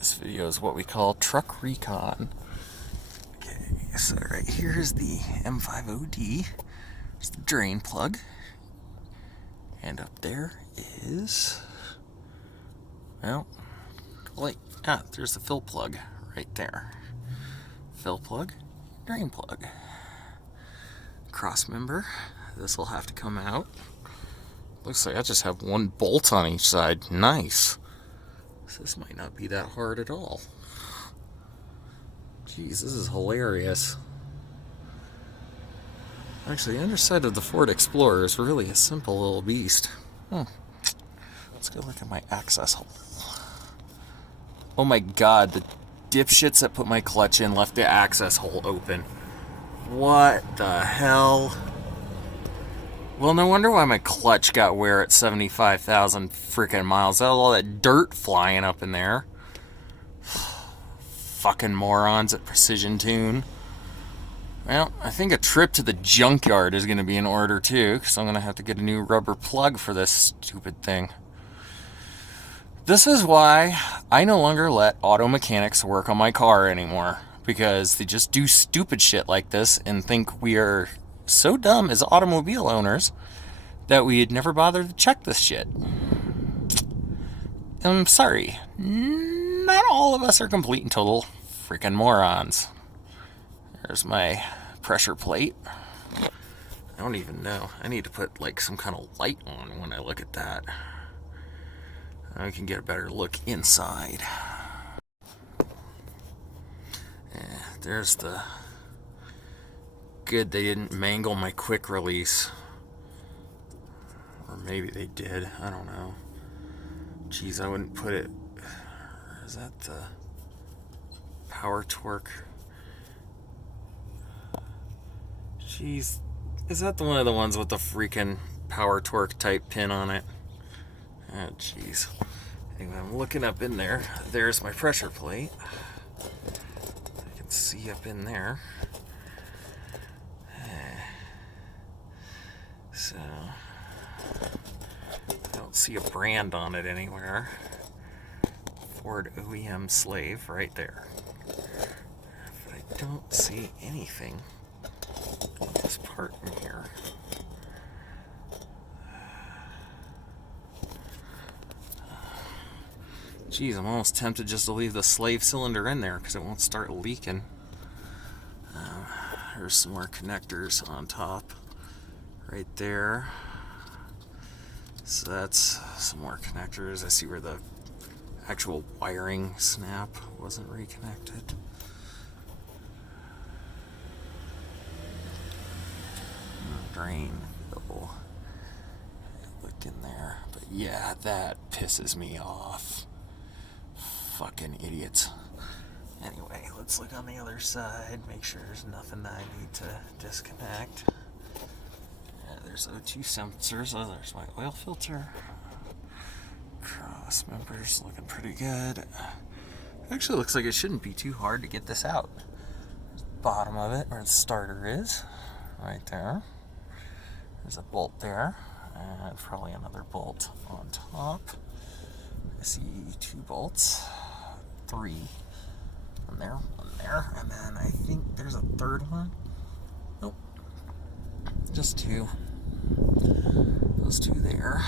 This video is what we call truck recon. Okay, so right here is the M5-OD. It's the drain plug. And up there is, well, there's the fill plug right there. Fill plug, drain plug. Cross member. This will have to come out. Looks like I just have one bolt on each side. Nice. This might not be that hard at all. Jeez, this is hilarious. Actually, the underside of the Ford Explorer is really a simple little beast. Let's go look at my access hole. Oh my god, the dipshits that put my clutch in left the access hole open. What the hell? Well, no wonder why my clutch got wear at 75,000 freaking miles. That was all that dirt flying up in there. Fucking morons at Precision Tune. Well, I think a trip to the junkyard is going to be in order too, because I'm going to have to get a new rubber plug for this stupid thing. This is why I no longer let auto mechanics work on my car anymore, because they just do stupid shit like this and think we are so dumb as automobile owners that we'd never bother to check this shit. I'm sorry, not all of us are complete and total freaking morons. There's my pressure plate. I don't even know. I need to put like some kind of light on when I look at that. I can get a better look inside. There's the... Good they didn't mangle my quick release. Or maybe they did. I don't know. Jeez, I wouldn't put it... Is that the power torque? Jeez. Is that the one of the ones with the freaking power torque type pin on it? Oh, jeez. Anyway, I'm looking up in there. There's my pressure plate. I can see up in there. So, I don't see a brand on it anywhere. Ford OEM Slave right there. But I don't see anything on this part in here. Geez, I'm almost tempted just to leave the slave cylinder in there because it won't start leaking. There's some more connectors on top. Right there. So that's some more connectors. I see where the actual wiring snap wasn't reconnected. Drain fill. Look in there. But yeah, that pisses me off. Fucking idiots. Anyway, let's look on the other side. Make sure there's nothing that I need to disconnect. There's O2 sensors. Oh, there's my oil filter. Cross members looking pretty good. Actually looks like it shouldn't be too hard to get this out. Bottom of it, where the starter is. Right there. There's a bolt there. And probably another bolt on top. I see 2 bolts. 3. One there, and then I think there's a third one. Nope. Just 2. Those 2 there.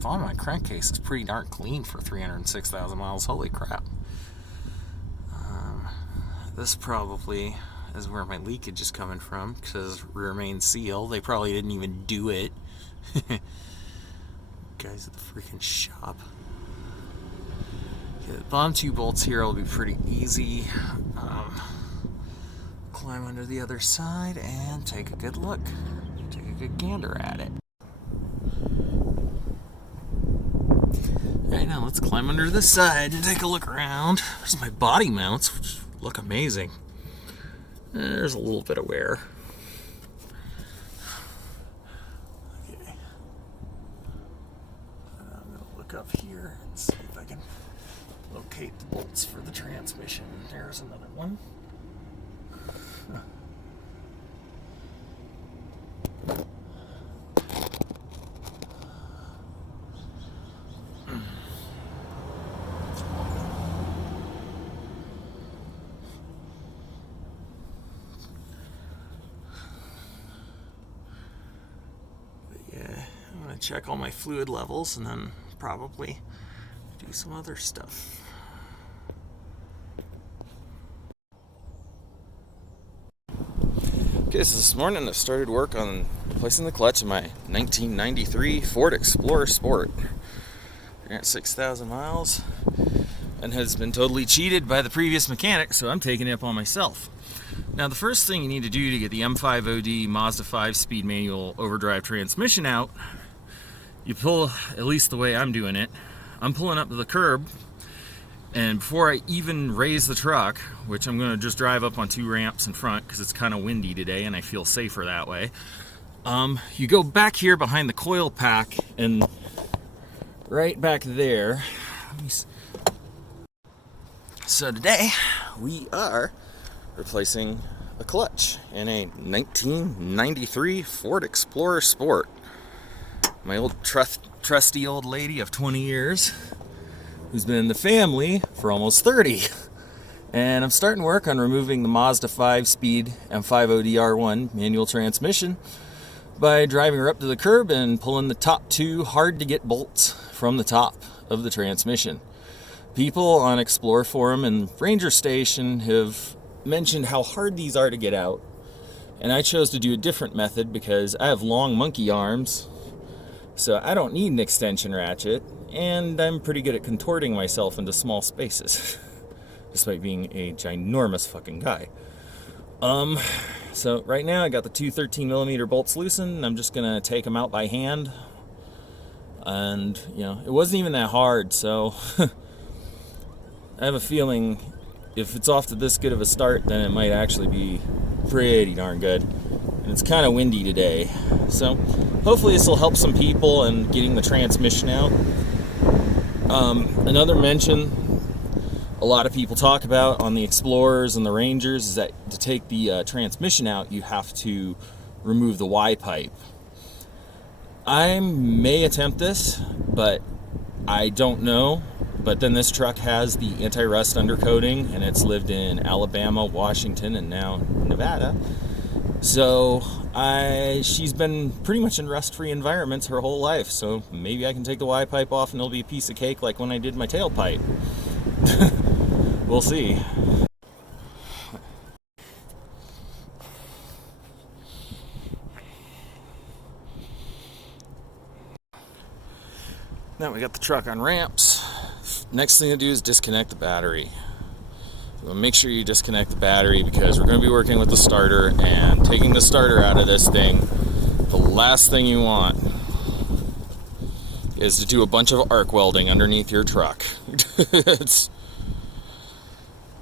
Thought my crankcase is pretty darn clean for 306,000 miles. Holy crap. This probably is where my leakage is coming from, because rear main seal. They probably didn't even do it. Guys at the freaking shop. Okay, the bottom 2 bolts here will be pretty easy. Climb under the other side and take a good look. Take a good gander at it. Alright, now let's climb under the side and take a look around. There's my body mounts, which look amazing. There's a little bit of wear. Okay. I'm going to look up here and see if I can locate the bolts for the transmission. There's another one. check all my fluid levels, and then probably do some other stuff. Okay, so this morning I started work on replacing the clutch in my 1993 Ford Explorer Sport. At 6,000 miles and has been totally cheated by the previous mechanic, so I'm taking it upon myself. Now, the first thing you need to do to get the M5-OD Mazda 5-speed manual overdrive transmission out, you pull, at least the way I'm doing it, I'm pulling up to the curb, and before I even raise the truck, which I'm going to just drive up on 2 ramps in front because it's kind of windy today and I feel safer that way, you go back here behind the coil pack and right back there. So today we are replacing a clutch in a 1993 Ford Explorer Sport. My old trusty old lady of 20 years who's been in the family for almost 30. And I'm starting work on removing the Mazda 5-speed M5-ODR1 manual transmission by driving her up to the curb and pulling the top 2 hard-to-get bolts from the top of the transmission. People on Explorer Forum and Ranger Station have mentioned how hard these are to get out, and I chose to do a different method because I have long monkey arms, so I don't need an extension ratchet, and I'm pretty good at contorting myself into small spaces, despite being a ginormous fucking guy. So right now I got the 2 13mm bolts loosened, and I'm just gonna take them out by hand. And, you know, it wasn't even that hard, so I have a feeling if it's off to this good of a start, then it might actually be pretty darn good. And it's kind of windy today, so hopefully this will help some people in getting the transmission out. Another mention a lot of people talk about on the Explorers and the Rangers is that to take the transmission out, you have to remove the Y pipe. I may attempt this, but I don't know. But then this truck has the anti-rust undercoating, and it's lived in Alabama, Washington, and now Nevada. So she's been pretty much in rust-free environments her whole life. So maybe I can take the Y pipe off, and it'll be a piece of cake like when I did my tailpipe. We'll see. Now we got the truck on ramps. Next thing to do is disconnect the battery. So make sure you disconnect the battery because we're going to be working with the starter, and taking the starter out of this thing, the last thing you want is to do a bunch of arc welding underneath your truck.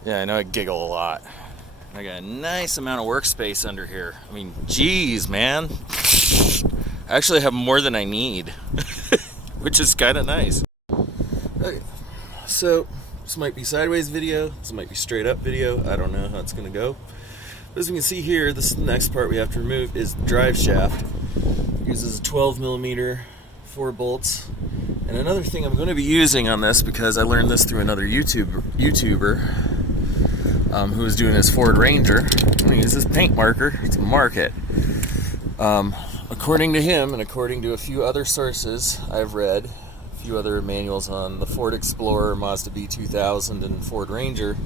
Yeah, I know I giggle a lot. I got a nice amount of workspace under here. I mean, geez, man. I actually have more than I need. Which is kind of nice. Okay, so this might be sideways video, this might be straight up video, I don't know how it's going to go. But as we can see here, this is the next part we have to remove is the drive shaft. It uses a 12mm 4 bolts. And another thing I'm going to be using on this, because I learned this through another YouTuber who was doing his Ford Ranger, I'm going to use this paint marker to mark it. According to him, and according to a few other sources I've read, a few other manuals on the Ford Explorer, Mazda B2000, and Ford Ranger,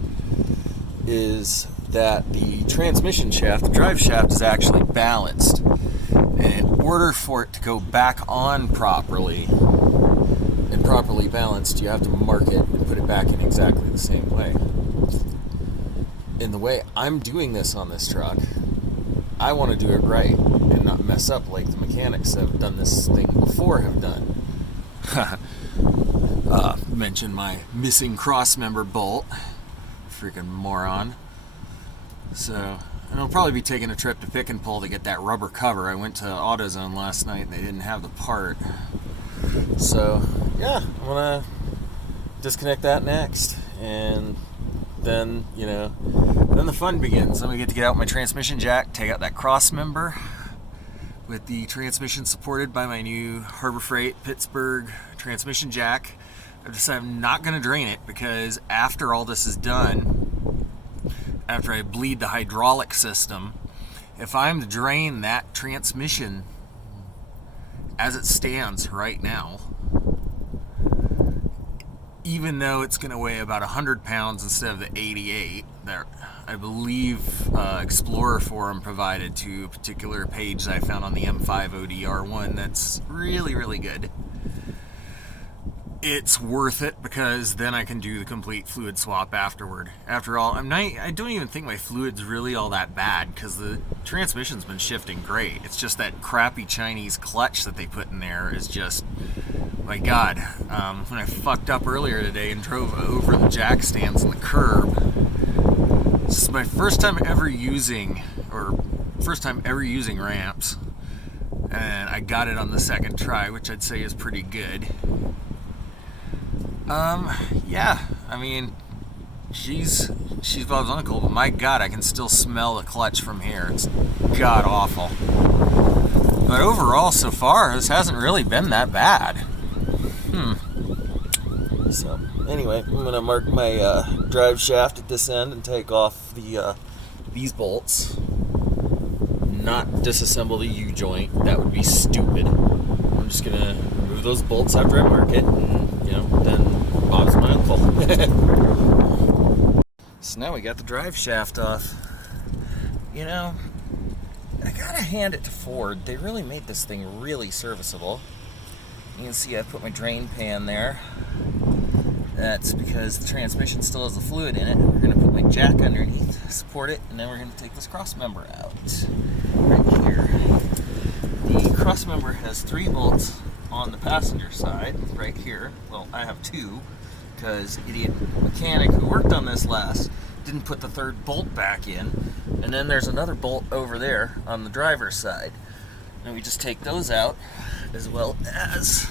is that the transmission shaft, the drive shaft, is actually balanced. And in order for it to go back on properly, and properly balanced, you have to mark it and put it back in exactly the same way. In the way I'm doing this on this truck, I want to do it right and not mess up like the mechanics that have done this thing before have done. Mention my missing cross member bolt. Freaking moron. So, and I'll probably be taking a trip to Pick and Pull to get that rubber cover. I went to AutoZone last night and they didn't have the part. So, yeah, I'm gonna disconnect that next. And then, you know, then the fun begins. Then we get to get out my transmission jack, take out that cross member with the transmission supported by my new Harbor Freight Pittsburgh transmission jack. I've decided I'm not going to drain it because after all this is done, after I bleed the hydraulic system, if I'm to drain that transmission as it stands right now, even though it's going to weigh about 100 pounds instead of the 88 that I believe Explorer Forum provided to a particular page that I found on the M5-ODR1 that's really, really good. It's worth it because then I can do the complete fluid swap afterward. After all, I don't even think my fluid's really all that bad because the transmission's been shifting great. It's just that crappy Chinese clutch that they put in there is just, my God. When I fucked up earlier today and drove over the jack stands and the curb, this is my first time ever using ramps, and I got it on the second try, which I'd say is pretty good. Yeah, I mean, she's Bob's uncle, but my God, I can still smell the clutch from here. It's god awful. But overall, so far, this hasn't really been that bad. So, anyway, I'm gonna mark my drive shaft at this end and take off these bolts. Not disassemble the U-joint. That would be stupid. I'm just gonna remove those bolts after I mark it, and then Bob's my uncle. So now we got the drive shaft off. I gotta hand it to Ford. They really made this thing really serviceable. You can see I put my drain pan there. That's because the transmission still has the fluid in it. We're gonna put my jack underneath, support it, and then we're gonna take this cross member out right here. The cross member has 3 bolts on the passenger side right here. Well, I have 2 because idiot mechanic who worked on this last didn't put the 3rd bolt back in, and then there's another bolt over there on the driver's side, and we just take those out, as well as,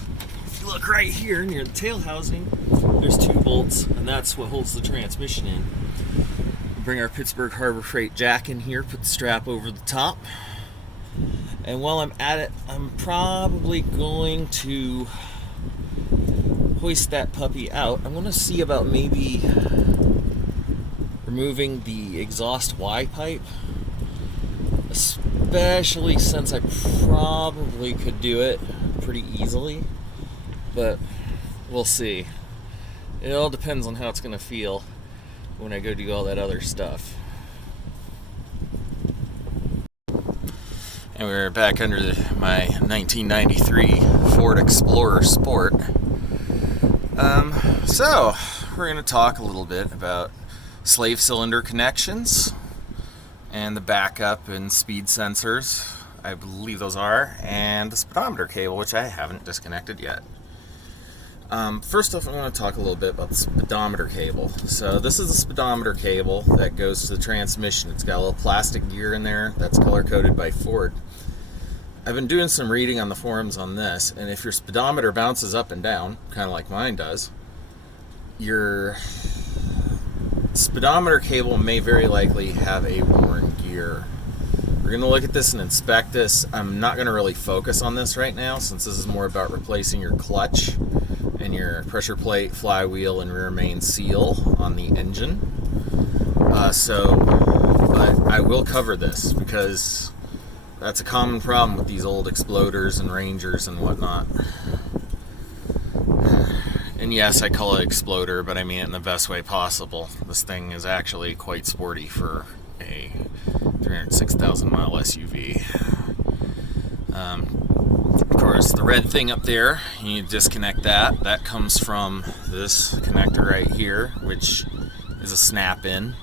if you look right here near the tail housing, there's 2 bolts, and that's what holds the transmission in. Bring our Pittsburgh Harbor Freight jack in here, put the strap over the top. And while I'm at it, I'm probably going to hoist that puppy out. I'm going to see about maybe removing the exhaust Y pipe, especially since I probably could do it pretty easily, but we'll see. It all depends on how it's going to feel when I go do all that other stuff. And we're back under my 1993 Ford Explorer Sport. So, we're going to talk a little bit about slave cylinder connections and the backup and speed sensors, I believe those are, and the speedometer cable, which I haven't disconnected yet. First off, I want to talk a little bit about the speedometer cable. So this is the speedometer cable that goes to the transmission. It's got a little plastic gear in there that's color-coded by Ford. I've been doing some reading on the forums on this, and if your speedometer bounces up and down, kind of like mine does, your speedometer cable may very likely have a worn gear. We're going to look at this and inspect this. I'm not going to really focus on this right now, since this is more about replacing your clutch and your pressure plate, flywheel, and rear main seal on the engine. But I will cover this because that's a common problem with these old Exploders and Rangers and whatnot. And yes, I call it Exploder, but I mean it in the best way possible. This thing is actually quite sporty for a 306,000 mile SUV. Of course, the red thing up there, you need to disconnect that. That comes from this connector right here, which is a snap-in.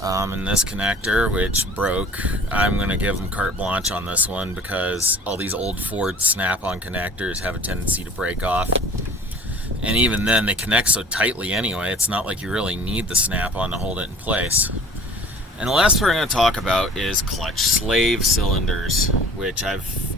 And this connector, which broke, I'm going to give them carte blanche on this one because all these old Ford snap-on connectors have a tendency to break off. And even then, they connect so tightly anyway, it's not like you really need the snap-on to hold it in place. And the last part I'm going to talk about is clutch slave cylinders, which I've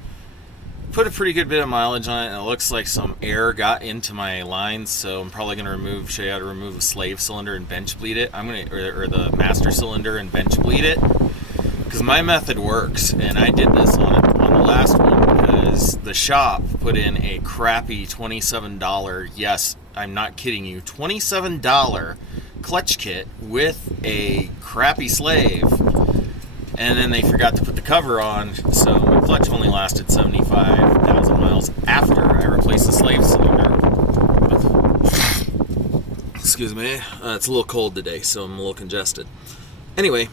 put a pretty good bit of mileage on it, and it looks like some air got into my lines, so I'm probably going to show you how to remove the slave cylinder and bench bleed it. Or the master cylinder and bench bleed it, because my method works, and I did this on the last one because the shop put in a crappy $27, yes, I'm not kidding you, $27 clutch kit with a crappy slave. And then they forgot to put the cover on, so my clutch only lasted 75,000 miles after I replaced the slave cylinder. Excuse me, it's a little cold today, so I'm a little congested. Anyway,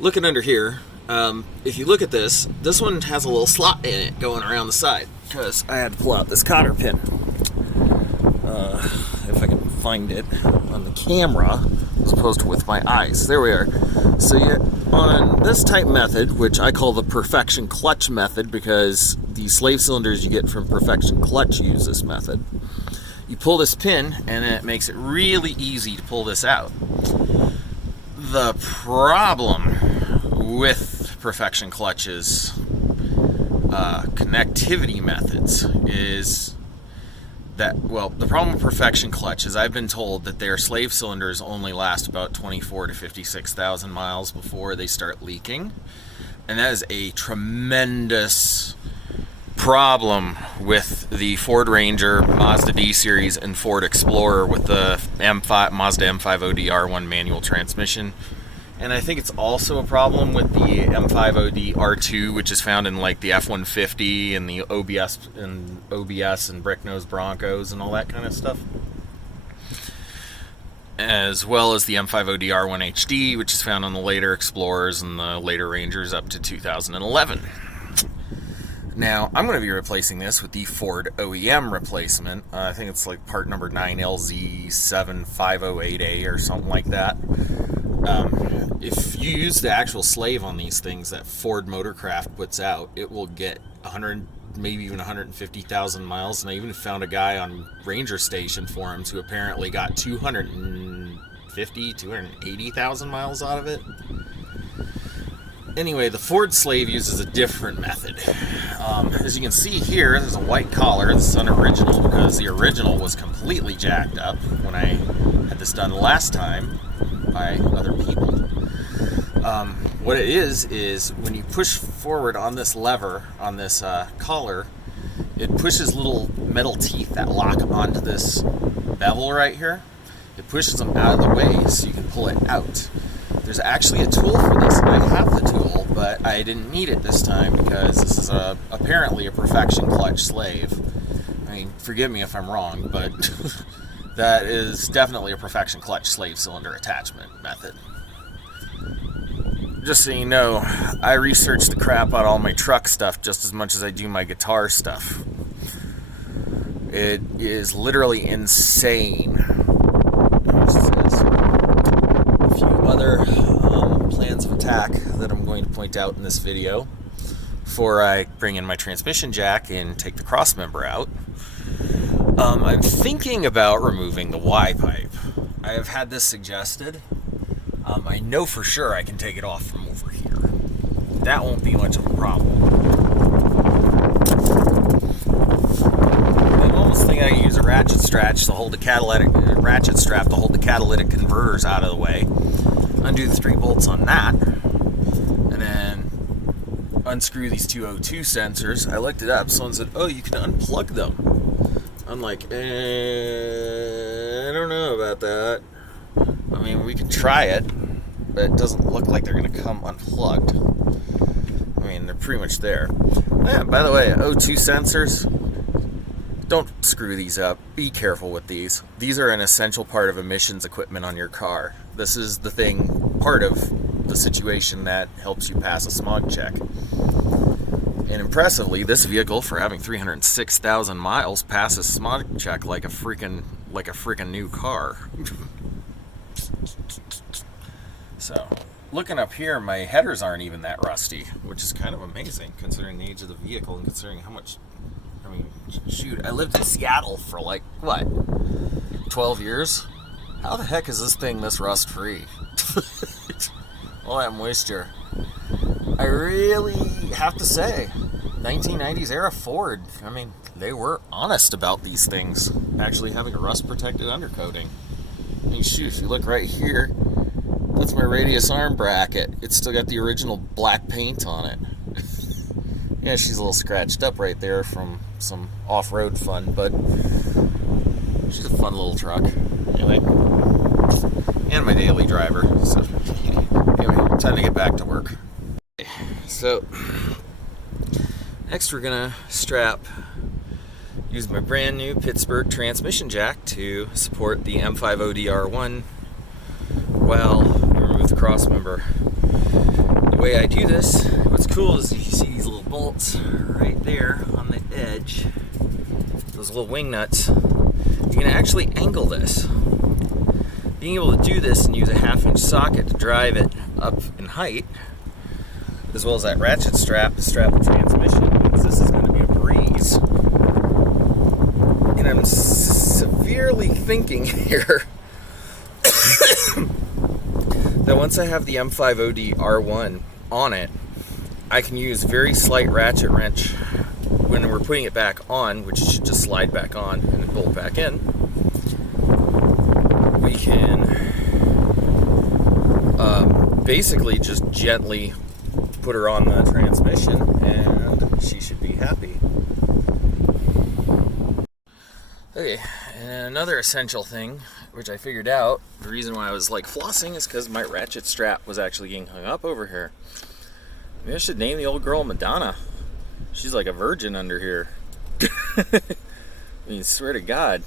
looking under here, if you look at this one has a little slot in it going around the side, because I had to pull out this cotter pin. If I can find it on the camera, as opposed to with my eyes. There we are. So on this type method, which I call the perfection clutch method, because the slave cylinders you get from perfection clutch use this method, you pull this pin and it makes it really easy to pull this out. The problem with perfection clutch's connectivity methods is that, well, the problem with perfection clutch is I've been told that their slave cylinders only last about 24 to 56,000 miles before they start leaking. And that is a tremendous problem with the Ford Ranger, Mazda D series, and Ford Explorer with the Mazda M5-ODR1 Manual transmission. And I think it's also a problem with the M5-ODR2, which is found in like the F-150 and the OBS and brick nose Broncos and all that kind of stuff, as well as the M5-ODR1 HD, which is found on the later Explorers and the later Rangers up to 2011. Now, I'm going to be replacing this with the Ford OEM replacement. I think it's like part number 9LZ7508A or something like that. If you use the actual slave on these things that Ford Motorcraft puts out, it will get 100, maybe even 150,000 miles. And I even found a guy on Ranger Station forums who apparently got 280,000 miles out of it. Anyway, the Ford slave uses a different method. As you can see here, there's a white collar. This is unoriginal because the original was completely jacked up when I had this done last time by other people. What it is when you push forward on this lever, on this collar, it pushes little metal teeth that lock onto this bevel right here. It pushes them out of the way so you can pull it out. There's actually a tool for this, and I have the tool, but I didn't need it this time because this is apparently a perfection clutch slave. I mean, forgive me if I'm wrong, but that is definitely a perfection clutch slave cylinder attachment method. Just so you know, I research the crap out of all my truck stuff just as much as I do my guitar stuff. It is literally insane. A few other plans of attack that I'm going to point out in this video before I bring in my transmission jack and take the cross member out. I'm thinking about removing the Y pipe. I have had this suggested. I know for sure I can take it off from over here. That won't be much of a problem. I almost think I can use a ratchet strap to hold the catalytic converters out of the way. Undo the 3 bolts on that, and then unscrew these two O2 sensors. I looked it up. Someone said, "Oh, you can unplug them." I'm like, I don't know about that. I mean, we can try it, but it doesn't look like they're going to come unplugged. I mean, they're pretty much there. Yeah, by the way, O2 sensors, don't screw these up. Be careful with these. These are an essential part of emissions equipment on your car. This is the thing, part of the situation that helps you pass a smog check. And impressively, this vehicle, for having 306,000 miles, passes smog check like a freaking new car. So, looking up here, my headers aren't even that rusty, which is kind of amazing considering the age of the vehicle and considering how much. I mean, shoot, I lived in Seattle for like, what, 12 years? How the heck is this thing this rust-free? All that moisture. I really have to say, 1990s era Ford, I mean, they were honest about these things, actually having a rust-protected undercoating. I mean, shoot, if you look right here, that's my radius arm bracket. It's still got the original black paint on it. Yeah, she's a little scratched up right there from some off-road fun, but she's a fun little truck. Anyway, and my daily driver. So, anyway, time to get back to work. So next we're gonna use my brand new Pittsburgh transmission jack to support the M5-ODR1 while we remove the cross member. The way I do this, what's cool is you see these little bolts right there on the edge, those little wing nuts. You can actually angle this. Being able to do this and use a 1/2-inch socket to drive it up in height, as well as that ratchet strap to strap the transmission, means this is going to be a breeze. And I'm severely thinking here that once I have the M5-ODR1 on it, I can use very slight ratchet wrench when we're putting it back on, which should just slide back on and then bolt back in. We can basically just gently put her on the transmission and she should be happy. Okay, and another essential thing, which I figured out, the reason why I was like flossing is because my ratchet strap was actually getting hung up over here. Maybe I should name the old girl Madonna. She's like a virgin under here. I mean, swear to God.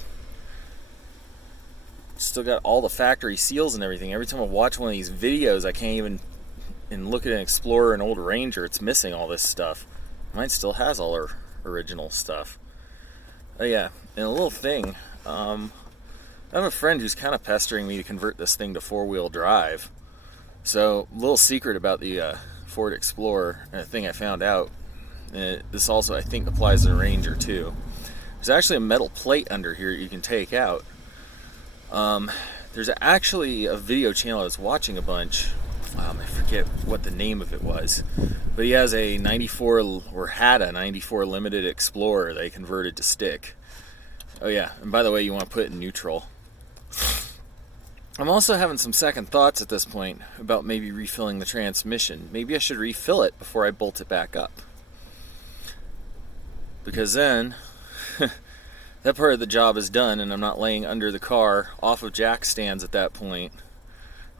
Still got all the factory seals and everything. Every time I watch one of these videos, I can't even look at an Explorer, an old Ranger, it's missing all this stuff. Mine still has all her original stuff. Oh yeah, and a little thing. I have a friend who's kind of pestering me to convert this thing to 4-wheel drive. So, a little secret about the Ford Explorer, and a thing I found out. And this also, I think, applies to the Ranger too. There's actually a metal plate under here you can take out. There's actually a video channel I was watching a bunch. I forget what the name of it was, but he has a 94, or had a 94 Limited Explorer they converted to stick. Oh yeah, and by the way, you want to put it in neutral. I'm also having some second thoughts at this point about maybe refilling the transmission. Maybe I should refill it before I bolt it back up, because then that part of the job is done and I'm not laying under the car off of jack stands at that point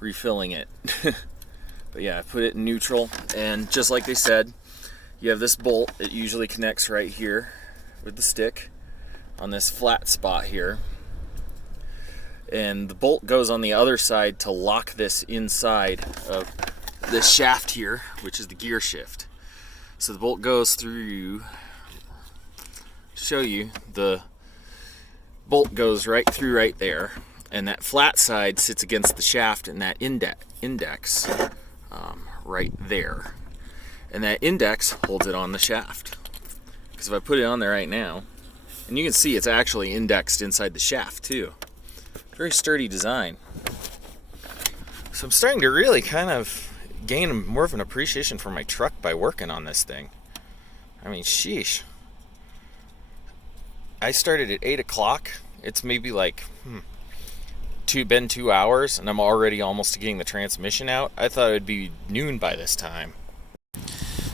refilling it. But yeah, I put it in neutral, and just like they said, you have this bolt. It usually connects right here with the stick on this flat spot here, and the bolt goes on the other side to lock this inside of this shaft here, which is the gear shift. So the bolt goes through, to show you, the bolt goes right through right there, and that flat side sits against the shaft and that index right there, and that index holds it on the shaft. Because if I put it on there right now, and you can see it's actually indexed inside the shaft too. Very sturdy design. So I'm starting to really kind of gain more of an appreciation for my truck by working on this thing. I mean, sheesh. I started at 8 o'clock. It's maybe like been 2 hours, and I'm already almost getting the transmission out. I thought it would be noon by this time.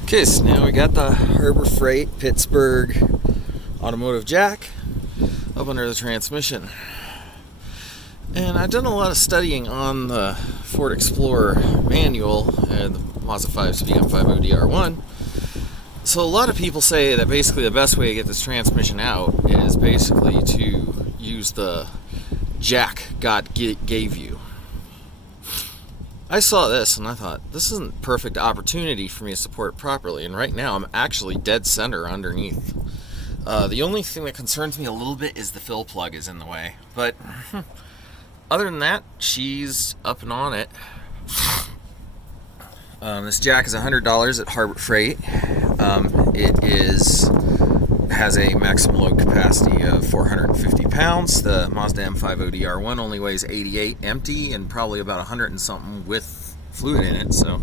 Okay, so now we got the Harbor Freight Pittsburgh automotive jack up under the transmission. And I've done a lot of studying on the Ford Explorer manual and the Mazda 5's M5-ODR1. So a lot of people say that basically the best way to get this transmission out is basically to use the jack God gave you. I saw this and I thought, this isn't a perfect opportunity for me to support it properly, and right now I'm actually dead center underneath. The only thing that concerns me a little bit is the fill plug is in the way, but other than that, she's up and on it. This jack is $100 at Harbor Freight. Has a maximum load capacity of 450 pounds. The Mazda M5-ODR1 only weighs 88 empty and probably about 100 and something with fluid in it. So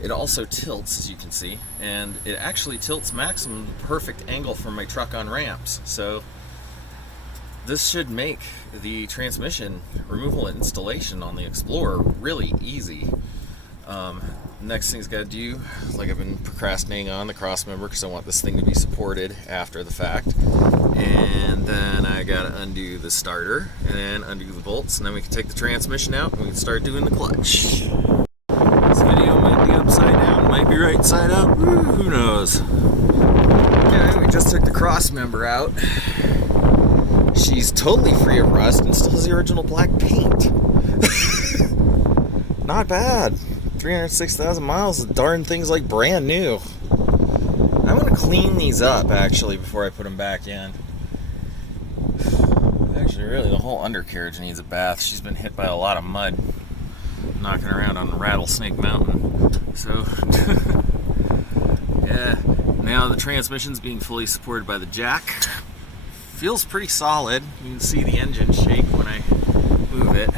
it also tilts, as you can see, and it actually tilts maximum the perfect angle for my truck on ramps. So this should make the transmission removal and installation on the Explorer really easy. Next thing he's got to do, like I've been procrastinating on, the cross member, because I want this thing to be supported after the fact. And then I got to undo the starter and then undo the bolts, and then we can take the transmission out and we can start doing the clutch. This video be right side up. Who knows? Okay, we just took the cross member out. She's totally free of rust and still has the original black paint. Not bad. 306,000 miles. The darn thing's like brand new. I'm gonna clean these up actually before I put them back in. Actually, really, the whole undercarriage needs a bath. She's been hit by a lot of mud knocking around on Rattlesnake Mountain. So, yeah. Now the transmission's being fully supported by the jack. Feels pretty solid. You can see the engine shake when I move it.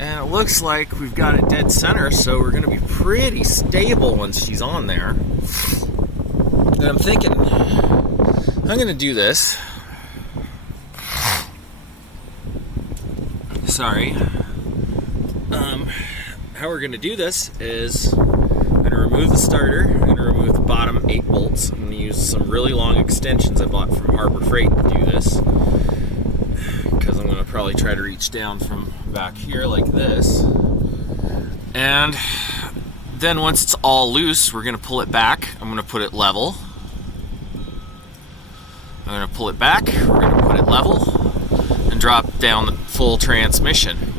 And it looks like we've got it dead center, so we're going to be pretty stable once she's on there. And I'm thinking, I'm going to do this. Sorry. How we're going to do this is I'm going to remove the starter. I'm going to remove the bottom 8 bolts. I'm going to use some really long extensions I bought from Harbor Freight to do this, because I'm going to probably try to reach down from back here like this. And then once it's all loose, we're going to pull it back. I'm going to put it level. I'm going to pull it back. We're going to put it level and drop down the full transmission.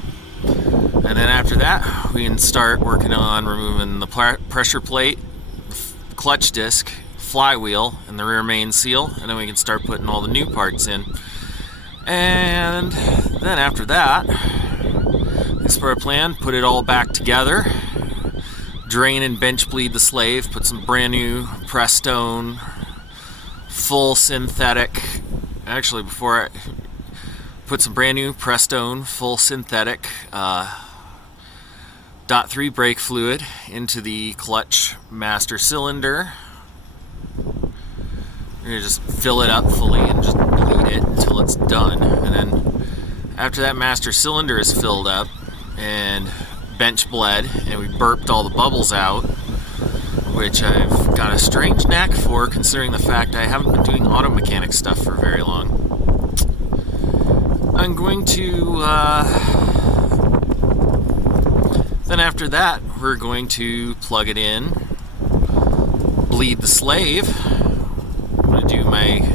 And then after that, we can start working on removing the pressure plate, clutch disc, flywheel, and the rear main seal. And then we can start putting all the new parts in. And then after that, as per our plan, put it all back together, drain and bench bleed the slave, put some brand new Prestone, full synthetic, actually before I put some brand new Prestone, full synthetic, .3 brake fluid into the clutch master cylinder. You're gonna just fill it up fully and just bleed it until it's done. And then after that master cylinder is filled up and bench bled and we burped all the bubbles out, which I've got a strange knack for considering the fact I haven't been doing auto mechanic stuff for very long. I'm going to then after that we're going to plug it in, bleed the slave. I'm going to do my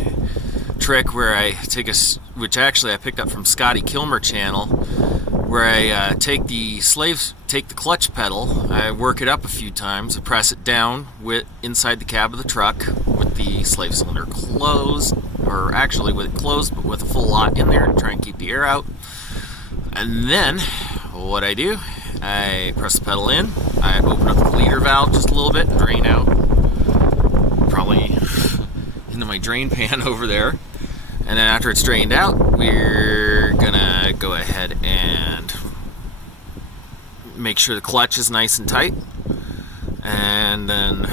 trick where I take which actually I picked up from Scotty Kilmer channel, where I take the clutch pedal, I work it up a few times, I press it down inside the cab of the truck with the slave cylinder closed, or actually with it closed but with a full lot in there to try and keep the air out. And then what I do, I press the pedal in, I open up the bleeder valve just a little bit, drain out, probably into my drain pan over there. And then after it's drained out, we're gonna go ahead and make sure the clutch is nice and tight. And then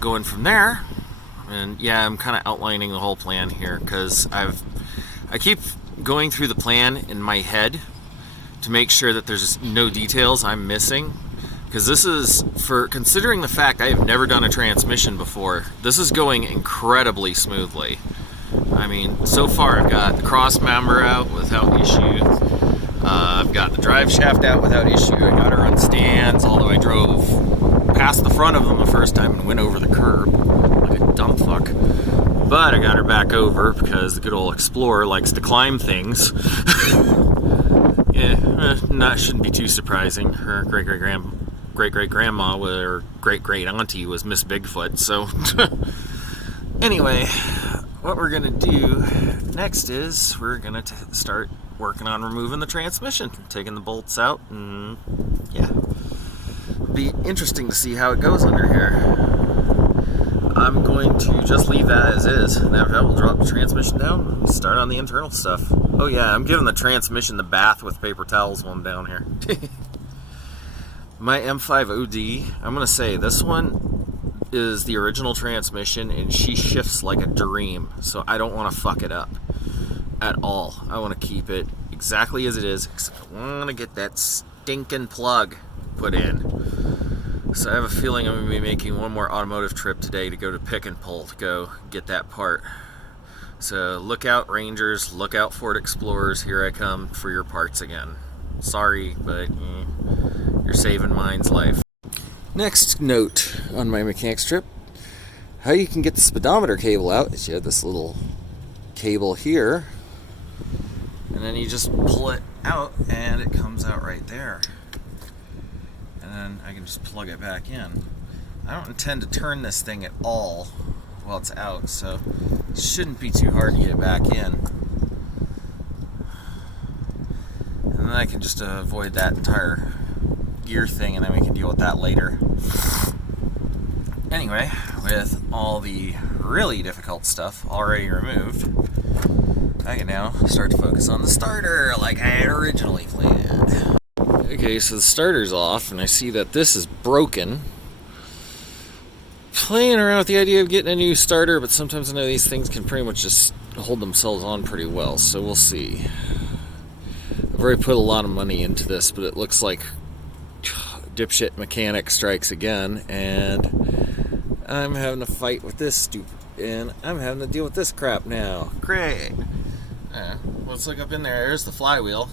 going from there, and yeah, I'm kind of outlining the whole plan here because I keep going through the plan in my head to make sure that there's no details I'm missing. Because this is, for considering the fact I have never done a transmission before, this is going incredibly smoothly. I mean, so far I've got the cross member out without issue. I've got the drive shaft out without issue. I got her on stands, although I drove past the front of them the first time and went over the curb like a dumb fuck. But I got her back over because the good old Explorer likes to climb things. Yeah, shouldn't be too surprising. Her great-great-grandma or great-great-auntie was Miss Bigfoot, so... Anyway, what we're going to do next is we're going to start working on removing the transmission, taking the bolts out, and yeah. Be interesting to see how it goes under here. I'm going to just leave that as is, and after that we'll drop the transmission down and start on the internal stuff. Oh yeah, I'm giving the transmission the bath with paper towels while I'm down here. My M5-OD, I'm going to say this one is the original transmission and she shifts like a dream, so I don't want to fuck it up at all. I want to keep it exactly as it is, except I want to get that stinking plug put in. So I have a feeling I'm going to be making one more automotive trip today to go to Pick and Pull to go get that part. So look out Rangers, look out Ford Explorers, here I come for your parts again. Sorry, but you're saving mine's life. Next note on my mechanics trip, how you can get the speedometer cable out is you have this little cable here, and then you just pull it out and it comes out right there. And then I can just plug it back in. I don't intend to turn this thing at all while it's out, so it shouldn't be too hard to get it back in. And then I can just avoid that entire gear thing, and then we can deal with that later. Anyway, with all the really difficult stuff already removed, I can now start to focus on the starter like I had originally planned. Okay, so the starter's off, and I see that this is broken. Playing around with the idea of getting a new starter, but sometimes I know these things can pretty much just hold themselves on pretty well, so we'll see. I've already put a lot of money into this, but it looks like dipshit mechanic strikes again, and I'm having to fight with this stupid, and I'm having to deal with this crap now. Great. Let's look up in there. There's the flywheel.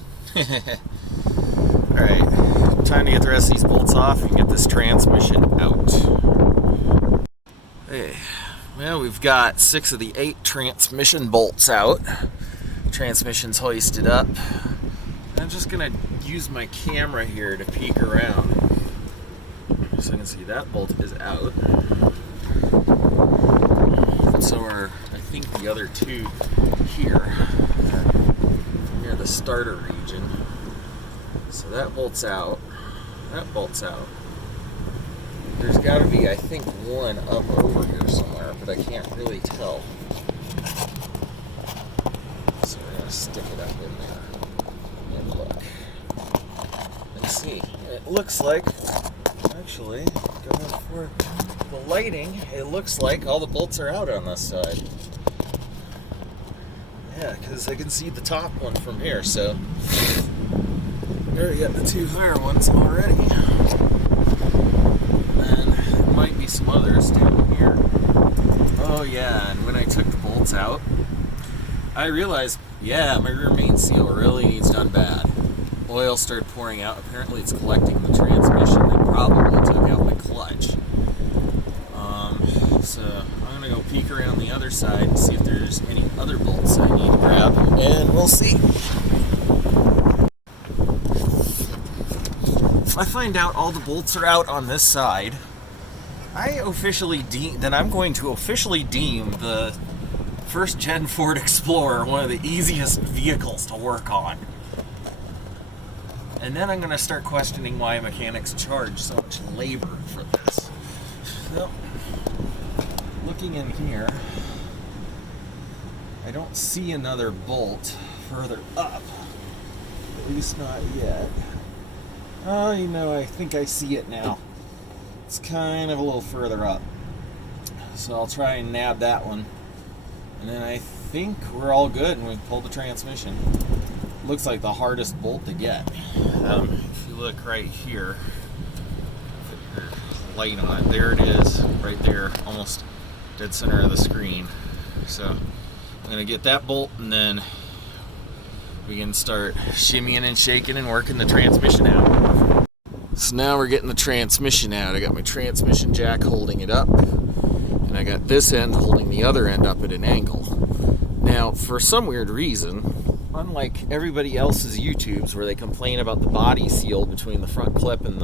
Alright, time to get the rest of these bolts off and get this transmission out. Hey, well, we've got 6 of the 8 transmission bolts out. Transmission's hoisted up. I'm just gonna use my camera here to peek around. So you can see that bolt is out. So are, I think, the other 2 here. Near the starter region. So that bolt's out. That bolt's out. There's got to be, I think, one up over here somewhere, but I can't really tell. So we're going to stick it up in there and look. And see. It looks like, actually, going for the lighting, it looks like all the bolts are out on this side. Yeah, because I can see the top one from here, so we already got the 2 higher ones already. And there might be some others down here. Oh yeah, and when I took the bolts out, I realized, yeah, my rear main seal really needs done bad. Oil started pouring out. Apparently it's collecting the transmission that probably took out my clutch. So I'm going to go peek around the other side and see if there's any other bolts I need to grab, and we'll see. If I find out all the bolts are out on this side, I'm going to officially deem the first gen Ford Explorer one of the easiest vehicles to work on. And then I'm going to start questioning why mechanics charge so much labor for this. Well, looking in here, I don't see another bolt further up. At least not yet. Oh, you know, I think I see it now. It's kind of a little further up. So I'll try and nab that one. And then I think we're all good and we can pull the transmission. Looks like the hardest bolt to get. If you look right here, light on it, there it is, right there, almost dead center of the screen. So I'm gonna get that bolt, and then we can start shimmying and shaking and working the transmission out. So now we're getting the transmission out. I got my transmission jack holding it up, and I got this end holding the other end up at an angle. Now, for some weird reason, unlike everybody else's YouTubes where they complain about the body seal between the front clip and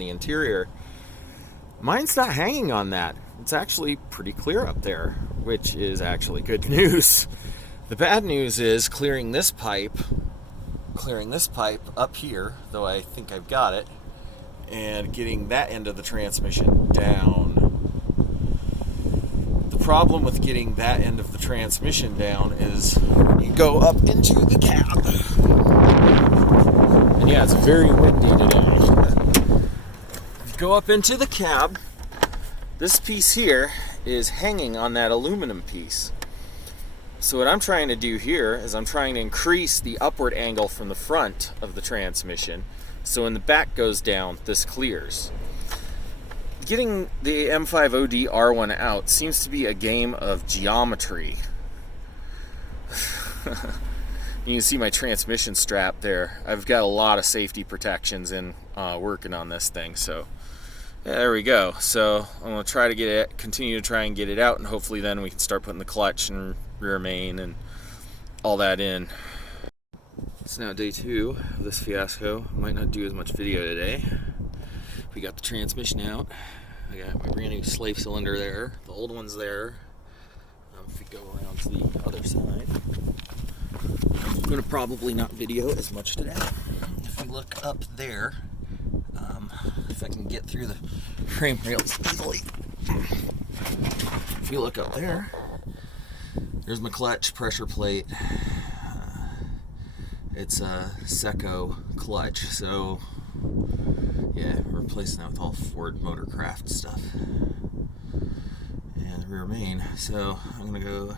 the interior, mine's not hanging on that. It's actually pretty clear up there, which is actually good news. The bad news is clearing this pipe up here, though I think I've got it, and getting that end of the transmission down. The problem with getting that end of the transmission down is you go up into the cab. And yeah, it's very windy today. Go up into the cab. This piece here is hanging on that aluminum piece. So what I'm trying to do here is I'm trying to increase the upward angle from the front of the transmission, so when the back goes down, this clears. Getting the M5-ODR1 out seems to be a game of geometry. You can see my transmission strap there. I've got a lot of safety protections in working on this thing, so There we go. So I'm gonna try to get it, continue to try and get it out, and hopefully then we can start putting the clutch and rear main and all that in. It's now day 2 of this fiasco. Might not do as much video today. We got the transmission out. I got my brand new slave cylinder there. The old one's there. If we go around to the other side, I'm gonna probably not video as much today. If we look up there, if I can get through the frame rails easily. If you look up there, there's my clutch pressure plate. It's a Seco clutch, so yeah, we're replacing that with all Ford Motorcraft stuff. And the rear main. So I'm gonna go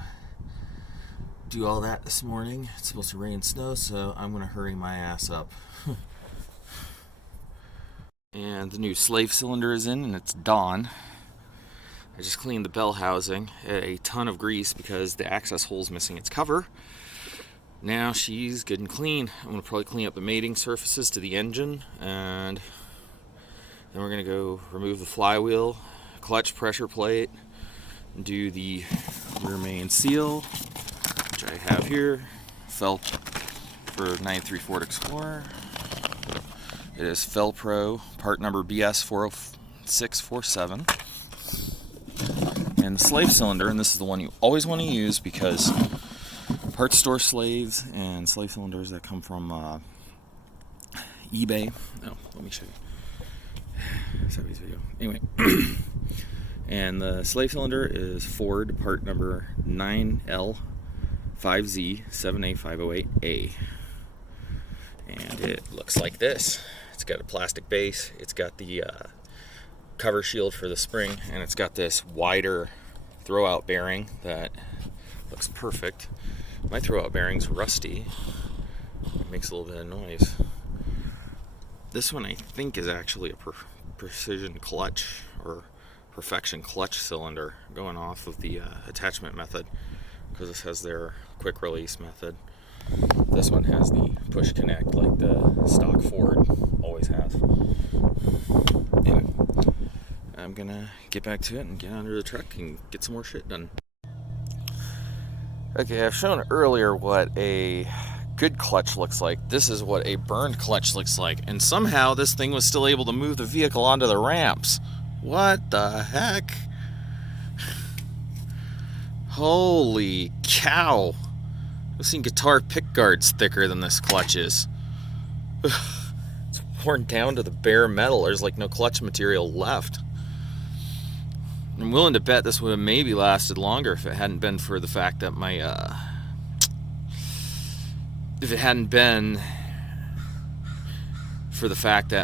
do all that this morning. It's supposed to rain and snow, so I'm gonna hurry my ass up. And the new slave cylinder is in, and it's Dawn. I just cleaned the bell housing. Had a ton of grease because the access hole's missing its cover. Now she's good and clean. I'm gonna probably clean up the mating surfaces to the engine, and then we're gonna go remove the flywheel, clutch pressure plate, and do the rear main seal, which I have here, felt for 93 Ford Explorer. It is Felpro, part number BS40647. And the slave cylinder, and this is the one you always want to use because parts store slaves and slave cylinders that come from eBay. Oh, let me show you. Sorry, this video. Anyway, and the slave cylinder is Ford part number 9L5Z7A508A. And it looks like this. It's got a plastic base, it's got the cover shield for the spring, and it's got this wider throwout bearing that looks perfect. My throwout bearing's rusty. It makes a little bit of noise. This one I think is actually a precision clutch or perfection clutch cylinder, going off of the attachment method, because this has their quick release method. This one has the push connect like the stock Ford always has. Anyway, I'm gonna get back to it and get under the truck and get some more shit done. Okay, I've shown earlier what a good clutch looks like. This is what a burned clutch looks like, and somehow this thing was still able to move the vehicle onto the ramps. What the heck? Holy cow. I've seen guitar pickguards thicker than this clutch is. It's worn down to the bare metal. There's like no clutch material left. I'm willing to bet this would have maybe lasted longer if it hadn't been for the fact that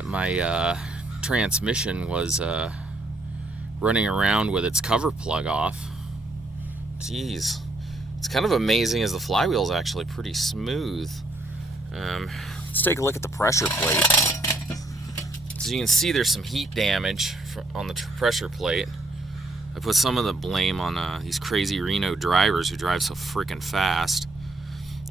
my transmission was running around with its cover plug off. Jeez. It's kind of amazing as the flywheel is actually pretty smooth. Let's take a look at the pressure plate. As you can see, there's some heat damage on the pressure plate. I put some of the blame on these crazy Reno drivers who drive so freaking fast.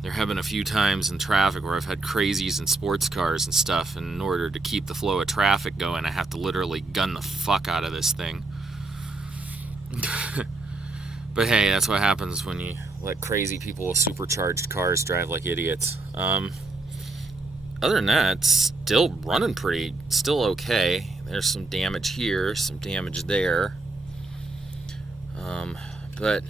There have been a few times in traffic where I've had crazies in sports cars and stuff, and in order to keep the flow of traffic going, I have to literally gun the fuck out of this thing. But hey, that's what happens when you let crazy people with supercharged cars drive like idiots. Other than that, it's still running still okay. There's some damage here, some damage there. But,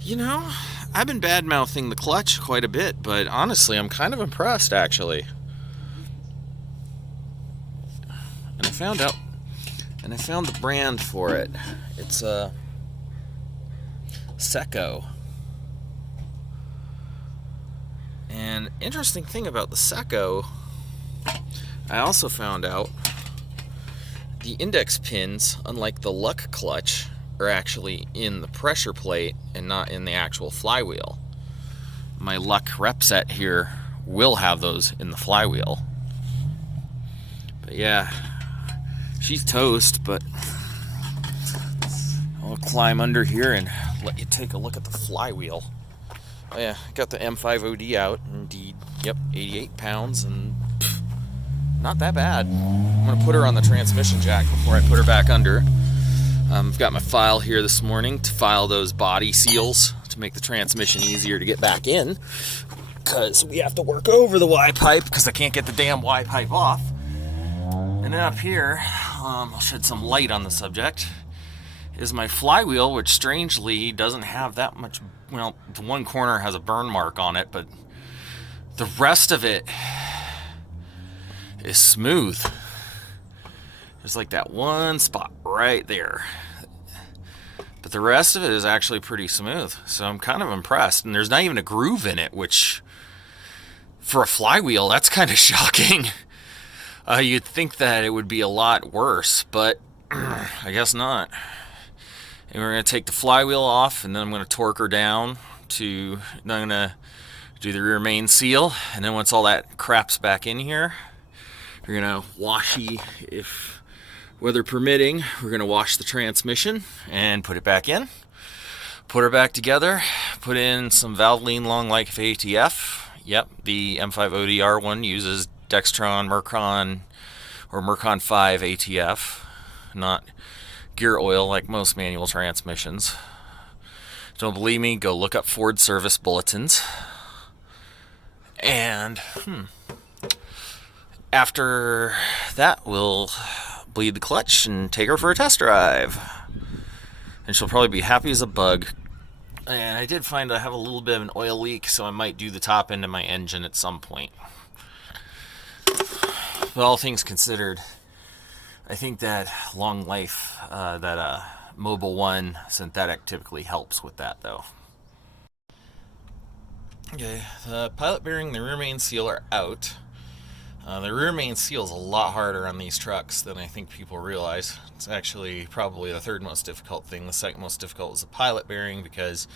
you know, I've been bad-mouthing the clutch quite a bit, but honestly, I'm kind of impressed, actually. And I found the brand for it. It's Seco. And interesting thing about the Seco, I also found out the index pins, unlike the Luck clutch, are actually in the pressure plate and not in the actual flywheel. My Luck rep set here will have those in the flywheel. But yeah, she's toast, but I'll climb under here and let you take a look at the flywheel. Oh yeah, got the M5-OD out, indeed. Yep, 88 pounds, and not that bad. I'm gonna put her on the transmission jack before I put her back under. I've got my file here this morning to file those body seals to make the transmission easier to get back in, because we have to work over the Y pipe because I can't get the damn Y pipe off. And then up here, I'll shed some light on the subject, is my flywheel, which strangely doesn't have that much, well, the one corner has a burn mark on it, but the rest of it is smooth. There's like that one spot right there, but the rest of it is actually pretty smooth, so I'm kind of impressed. And there's not even a groove in it, which for a flywheel, that's kind of shocking. You'd think that it would be a lot worse, but I guess not. And we're going to take the flywheel off, and then I'm going to torque her down to, then I'm going to do the rear main seal, and then once all that crap's back in here, we're going to washy, if weather permitting, we're going to wash the transmission and put it back in. Put her back together, put in some Valvoline long life ATF. Yep, the M5-ODR1 uses Dextron, Mercon, or Mercon 5 ATF, not gear oil like most manual transmissions. Don't believe me? Go look up Ford service bulletins. And after that, we'll bleed the clutch and take her for a test drive. And she'll probably be happy as a bug. And I did find I have a little bit of an oil leak, so I might do the top end of my engine at some point. But all things considered, I think that long life, Mobil 1 synthetic typically helps with that, though. Okay, the pilot bearing and the rear main seal are out. The rear main seal is a lot harder on these trucks than I think people realize. It's actually probably the third most difficult thing. The second most difficult was the pilot bearing, because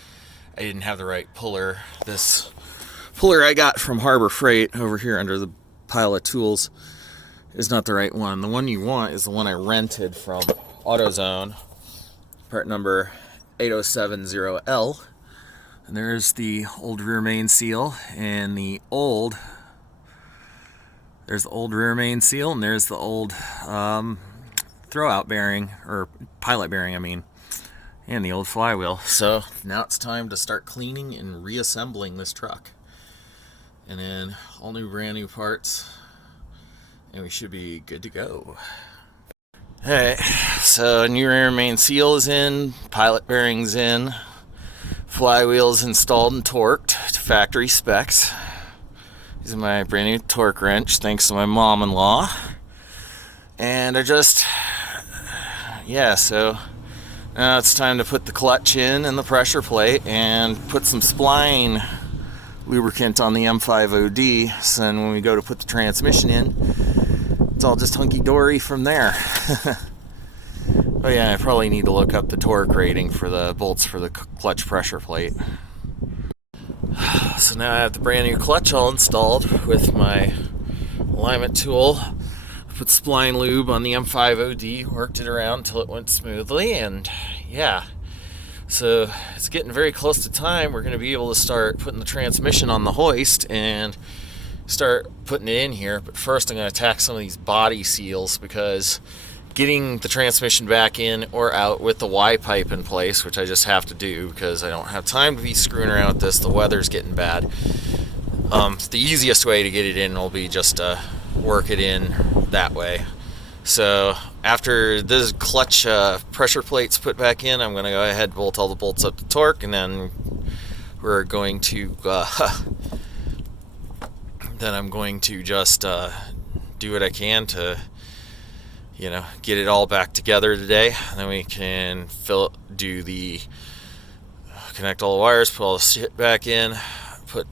I didn't have the right puller. This puller I got from Harbor Freight over here under the pile of tools is not the right one. The one you want is the one I rented from AutoZone, part number 8070L. And there's the old rear main seal, and there's the old rear main seal, and there's the old throwout bearing, or pilot bearing, I mean, and the old flywheel. So now it's time to start cleaning and reassembling this truck. And then all new, brand new parts, and we should be good to go. Alright, so new rear main seal is in, pilot bearing's in, flywheel's installed and torqued to factory specs. This is my brand new torque wrench, thanks to my mom-in-law. And so now it's time to put the clutch in and the pressure plate and put some spline lubricant on the M5OD, so then when we go to put the transmission in, it's all just hunky-dory from there. Oh yeah, I probably need to look up the torque rating for the bolts for the clutch pressure plate. So now I have the brand new clutch all installed with my alignment tool. Put spline lube on the M5OD, worked it around until it went smoothly, and yeah. So it's getting very close to time. We're going to be able to start putting the transmission on the hoist and start putting it in here. But first I'm going to attack some of these body seals, because getting the transmission back in or out with the Y pipe in place, which I just have to do because I don't have time to be screwing around with this. The weather's getting bad. The easiest way to get it in will be just to work it in that way. So after this clutch pressure plate's put back in, I'm going to go ahead and bolt all the bolts up to torque, and then we're going to just do what I can to get it all back together today. And then we can connect all the wires, put all the shit back in, put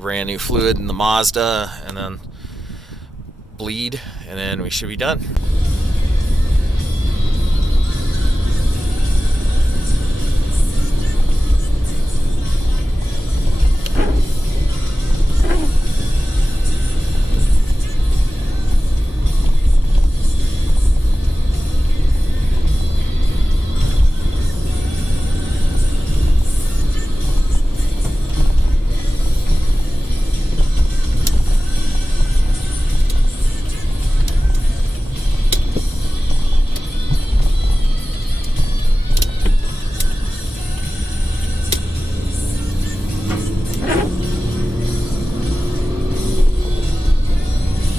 brand new fluid in the Mazda, and then bleed, and then we should be done.